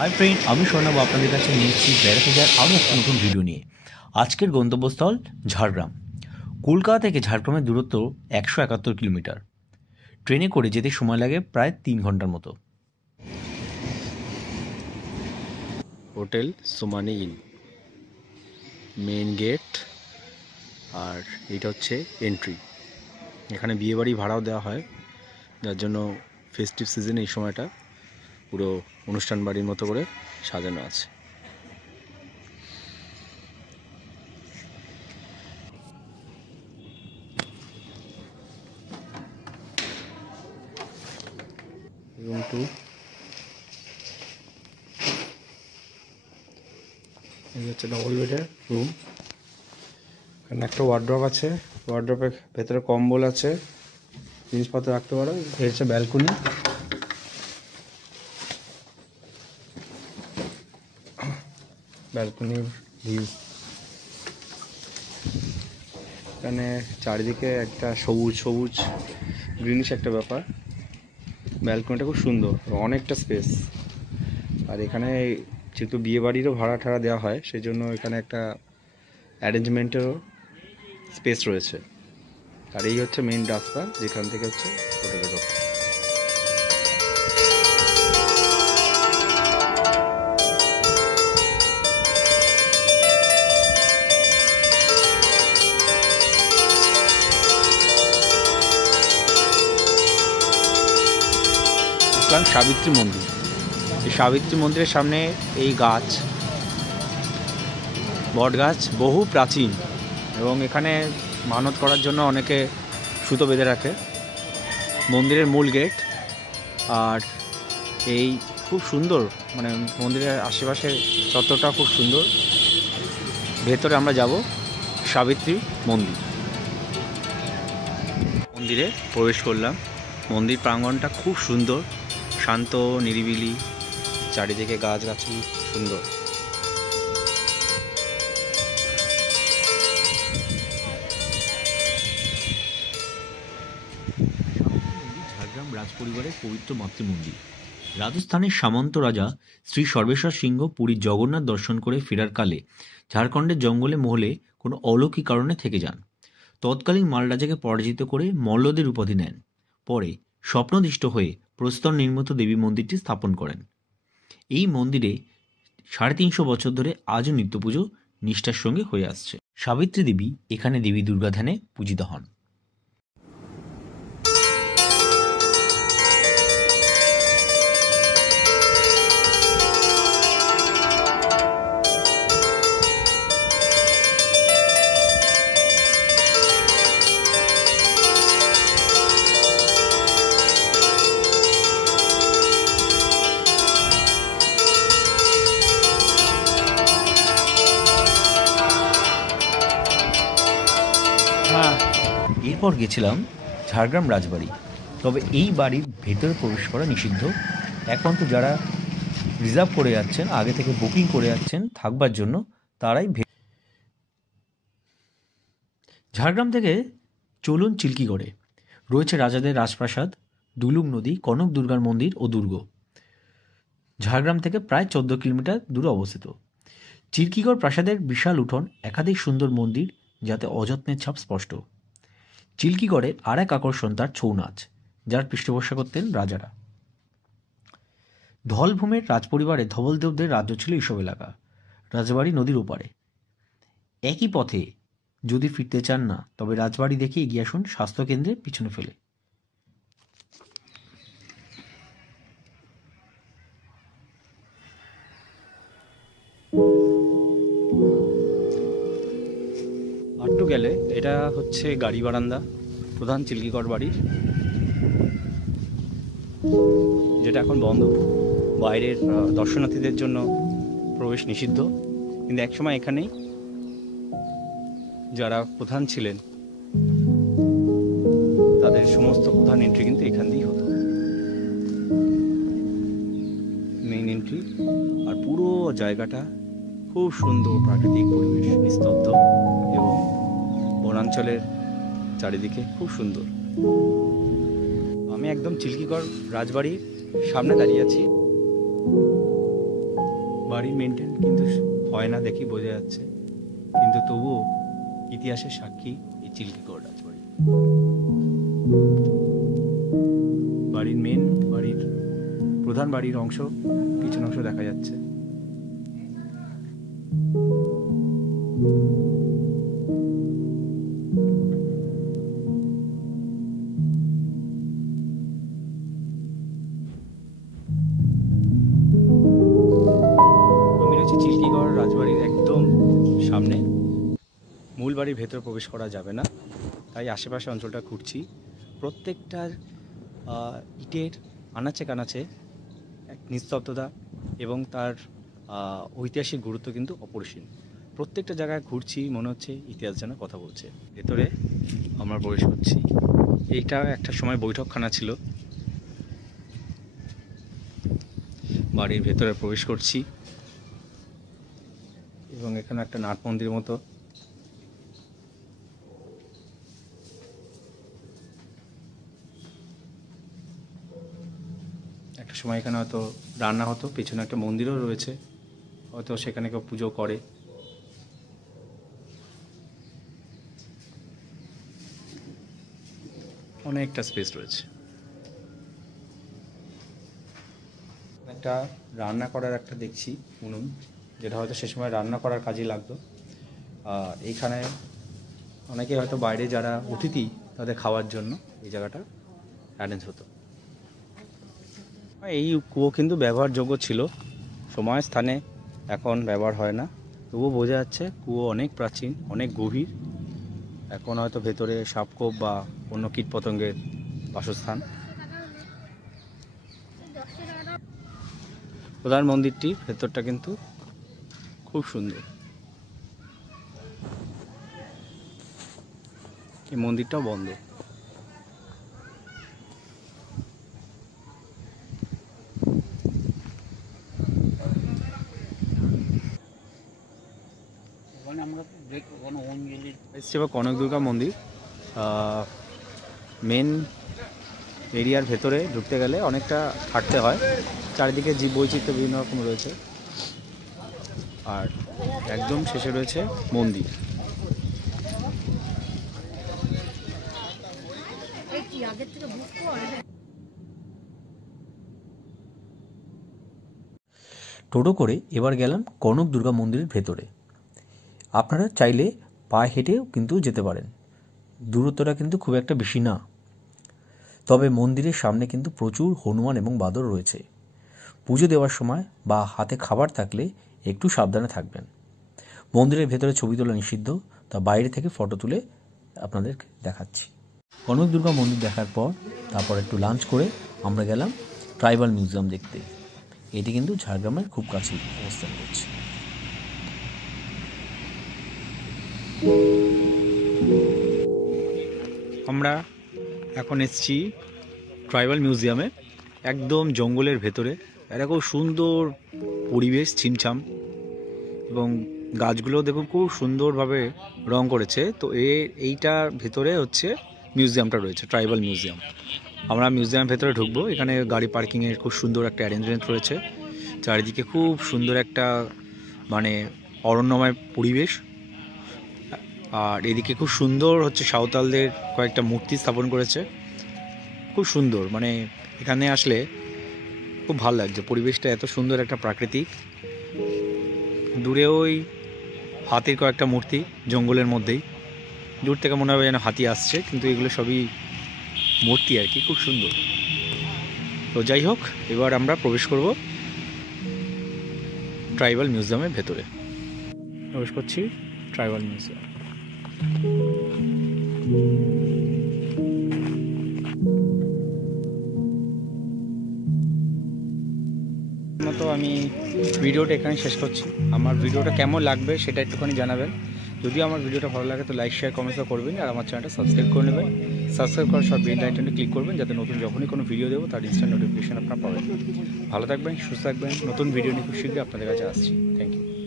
Hi friend, আমি শোনাব আপনাদের কাছে নিয়ে এসেছি বেড়াতে যাওয়ার আরও একটা নতুন ভিডিও নিয়ে। আজকের গন্তব্যস্থল ঝাড়গ্রাম। কলকাতা থেকে ঝাড়গ্রামের দূরত্ব 171 কিলোমিটার। ট্রেনে করে যেতে সময় লাগে প্রায় 3 ঘন্টার মতো। Hotel Somani inn, main gate, আর এটা হচ্ছে এন্ট্রি। এখানে বিয়েবাড়ি ভাড়াও দেওয়া হয়, যার জন্য ফেস্টিভ সিজনে এই সময়টা পুরো অনুষ্ঠান বাড়ির মতো করে সাজানো আছে। রুম 2, এই হচ্ছে ডবল বেডের রুম। এখানে একটা ওয়ার্ড্রপ আছে, ওয়ার্ড্রপের ভেতরে কম্বল আছে, জিনিসপত্র রাখতে পারো। এই হচ্ছে ব্যালকনি। ব্যালকনির ভিউ। এখানে চারিদিকে একটা সবুজ সবুজ গ্রিনিশ একটা ব্যাপার। ব্যালকনিটা খুব সুন্দর, অনেকটা স্পেস। আর এখানে যেহেতু বিয়ে বাড়িরও ভাড়া ঠাড়া দেওয়া হয়, সেই জন্য এখানে একটা অ্যারেঞ্জমেন্টেরও স্পেস রয়েছে। আর এই হচ্ছে মেইন রাস্তা, যেখান থেকে হচ্ছে হোটেলে ঢোকা। ইসলাম সাবিত্রী মন্দির। এই সাবিত্রী মন্দিরের সামনে এই গাছ, বট গাছ, বহু প্রাচীন, এবং এখানে মানত করার জন্য অনেকে সুতো বেঁধে রাখে। মন্দিরের মূল গেট। আর এই খুব সুন্দর, মানে মন্দিরের আশেপাশের চত্বরটা খুব সুন্দর। ভেতরে আমরা যাব সাবিত্রী মন্দির। মন্দিরে প্রবেশ করলাম। মন্দির প্রাঙ্গণটা খুব সুন্দর, শান্ত, নিরিবিলি, চারিদিকে গাছগাছালি, সুন্দর। ঝাড়গ্রাম রাজপরিবারের পবিত্র মাতৃমন্দির। রাজস্থানের সামন্ত রাজা শ্রী সর্বেশ্বর সিংহ পুরীর জগন্নাথ দর্শন করে ফেরার কালে ঝাড়খণ্ডের জঙ্গলে মহলে কোনো অলৌকিক কারণে থেকে যান। তৎকালীন মাল রাজাকে পরাজিত করে মল্লদের উপাধি নেন। পরে স্বপ্নদৃষ্ট হয়ে প্রস্তর নির্মিত দেবী মন্দিরটি স্থাপন করেন। এই মন্দিরে 350 বছর ধরে আজও নিত্যপুজো নিষ্ঠার সঙ্গে হয়ে আসছে। সাবিত্রী দেবী এখানে দেবী দুর্গা ধ্যানে পূজিত হন। হ্যাঁ, এরপর গেছিলাম ঝাড়গ্রাম রাজবাড়ি। তবে এই বাড়ির ভেতরে প্রবেশ করা নিষিদ্ধ। একমাত্র যারা রিজার্ভ করে যাচ্ছেন, আগে থেকে বুকিং করে যাচ্ছেন থাকবার জন্য, তারাই। ঝাড়গ্রাম থেকে চলুন চিল্কিগড়ে। রয়েছে রাজাদের রাজপ্রাসাদ, ডুলুং নদী, কনক দুর্গার মন্দির ও দুর্গ। ঝাড়গ্রাম থেকে প্রায় 14 কিলোমিটার দূরে অবস্থিত। চিল্কিগড় প্রাসাদের বিশাল উঠোন, একাধিক সুন্দর মন্দির, যাতে অযত্নের ছাপ স্পষ্ট। চিল্কিগড়ের আর এক আকর্ষণ তার ছৌ নাচ, যার পৃষ্ঠপোষক করতেন রাজারা। ধলভূমের রাজপরিবারে ধবলদেবদের রাজ্য ছিল এইসব এলাকা। রাজবাড়ি নদীর ওপারে। একই পথে যদি ফিরতে চান না, তবে রাজবাড়ি দেখে এগিয়ে আসুন স্বাস্থ্যকেন্দ্রে পিছনে ফেলে। আটটু গেলে এটা হচ্ছে গাড়ি বারান্দা, প্রধান চিল্কিগড় বাড়ির, যেটা এখন বন্ধ। বাইরের দর্শনার্থীদের জন্য প্রবেশ নিষিদ্ধ। কিন্তু একসময় এখানেই যারা প্রধান ছিলেন, তাদের সমস্ত প্রধান এন্ট্রি কিন্তু এখান দিয়েই হতো, মেইন এন্ট্রি। আর পুরো জায়গাটা খুব সুন্দর, প্রাকৃতিক পরিবেশ, নিস্তব্ধ, এবং বনাঞ্চলের চারিদিকে খুব সুন্দর। আমি একদম চিল্কিগড় রাজবাড়ির সামনে দাঁড়িয়ে আছি। বাড়ির মেনটেন কিন্তু হয় না দেখি বোঝা যাচ্ছে, কিন্তু তবুও ইতিহাসের সাক্ষী এই চিল্কিগড় রাজবাড়ি। বাড়ির প্রধান বাড়ির অংশ, পিছন অংশ দেখা যাচ্ছে। আমি রয়েছি চিল্কিগড় রাজবাড়ির একদম সামনে। মূল বাড়ির ভেতর প্রবেশ করা যাবে না, তাই আশেপাশে অঞ্চলটা ঘুরছি। প্রত্যেকটার ইটের আনাচে কানাচে এক নিস্তব্ধতা এবং তার ঐতিহাসিক গুরুত্ব কিন্তু অপরিসীম। প্রত্যেকটা জায়গায় ঘুরছি, মনে হচ্ছে ইতিহাস যেন কথা বলছে। ভেতরে আমরা প্রবেশ করছি। এইটা একটা সময় বৈঠকখানা ছিল। বাড়ির ভেতরে প্রবেশ করছি এবং এখানে একটা নাট মন্দির মতো। একটা সময় এখানে হয়তো রান্না হতো, পেছনে একটা মন্দিরও রয়েছে, হয়তো সেখানে কেউ পুজো করে। অনেকটা স্পেস রয়েছে। একটা রান্না করার একটা দেখছি উনুন, যেটা হয়তো সে সময় রান্না করার কাজে লাগতো। এইখানে অনেকে হয়তো বাইরে যারা অতিথি তাদের খাওয়ার জন্য এই জায়গাটা অ্যারেঞ্জ হতো। এই কুয়ো কিন্তু ব্যবহারযোগ্য ছিল সময় স্থানে, এখন ব্যবহার হয় না। তবুও বোঝা যাচ্ছে কুয়ো অনেক প্রাচীন, অনেক গভীর। এখন হয়তো ভেতরে সাপখোপ বা অন্য কীটপতঙ্গের বাসস্থান। প্রধান মন্দিরটির ভেতরটা কিন্তু খুব সুন্দর। এই মন্দিরটাও বন্ধ। এসছে বা কনক দুর্গা মন্দির। মেন এরিয়ার ভেতরে ঢুকতে গেলে অনেকটা হাঁটতে হয়। চারিদিকে জীব বৈচিত্র্য বিভিন্ন রকম রয়েছে, আর একদম শেষে রয়েছে মন্দির। টোটো করে এবার গেলাম কনক দুর্গা মন্দিরের ভেতরে। আপনারা চাইলে পায়ে হেঁটেও কিন্তু যেতে পারেন, দূরত্বটা কিন্তু খুব একটা বেশি না। তবে মন্দিরের সামনে কিন্তু প্রচুর হনুমান এবং বাদর রয়েছে। পুজো দেওয়ার সময় বা হাতে খাবার থাকলে একটু সাবধানে থাকবেন। মন্দিরের ভেতরে ছবি তোলা নিষিদ্ধ, তা বাইরে থেকে ফটো তুলে আপনাদের দেখাচ্ছি। কনক দুর্গা মন্দির দেখার পর তারপর একটু লাঞ্চ করে আমরা গেলাম ট্রাইবাল মিউজিয়াম দেখতে। এটি কিন্তু ঝাড়গ্রামের খুব কাছেই অবস্থান করছে। আমরা এখন এসেছি ট্রাইবাল মিউজিয়ামে, একদম জঙ্গলের ভেতরে। এটা খুব সুন্দর পরিবেশ, ছিমছাম, এবং গাছগুলো দেখুন খুব সুন্দরভাবে রং করেছে। তো এইটার ভেতরে হচ্ছে মিউজিয়ামটা রয়েছে, ট্রাইবাল মিউজিয়াম। আমরা মিউজিয়ামের ভেতরে ঢুকবো। এখানে গাড়ি পার্কিংয়ের খুব সুন্দর একটা অ্যারেঞ্জমেন্ট রয়েছে। চারিদিকে খুব সুন্দর একটা মানে অরণ্যময় পরিবেশ। আর এদিকে খুব সুন্দর হচ্ছে সাঁওতালদের কয়েকটা মূর্তি স্থাপন করেছে, খুব সুন্দর। মানে এখানে আসলে খুব ভালো লাগছে, পরিবেশটা এত সুন্দর একটা প্রাকৃতিক। দূরে ওই হাতির কয়েকটা মূর্তি জঙ্গলের মধ্যেই, দূর থেকে মনে হবে যেন হাতি আসছে, কিন্তু এগুলো সবই মূর্তি আর কি, খুব সুন্দর। তো যাই হোক, এবার আমরা প্রবেশ করব ট্রাইবাল মিউজিয়ামের ভেতরে। প্রবেশ করছি ট্রাইবাল মিউজিয়াম। তো আমি ভিডিওটা এখানে শেষ করছি। আমার ভিডিওটা কেমন লাগবে সেটা একটুখানি জানাবেন। যদি আমার ভিডিওটা ভালো লাগে তো লাইক, শেয়ার, কমেন্টও করবেন, আর আমার চ্যানেলটা সাবস্ক্রাইব করে নেবেন। সাবস্ক্রাইব করার সব বেল আইকনটা ক্লিক করবেন, যাতে নতুন যখনই কোনো ভিডিও দেবো তার ইনস্ট্যান্ট নোটিফিকেশন আপনারা পাবেন। ভালো থাকবেন, সুস্থ থাকবেন। নতুন ভিডিও নিয়ে খুব শীঘ্রই আপনাদের কাছে আসছি। Thank you.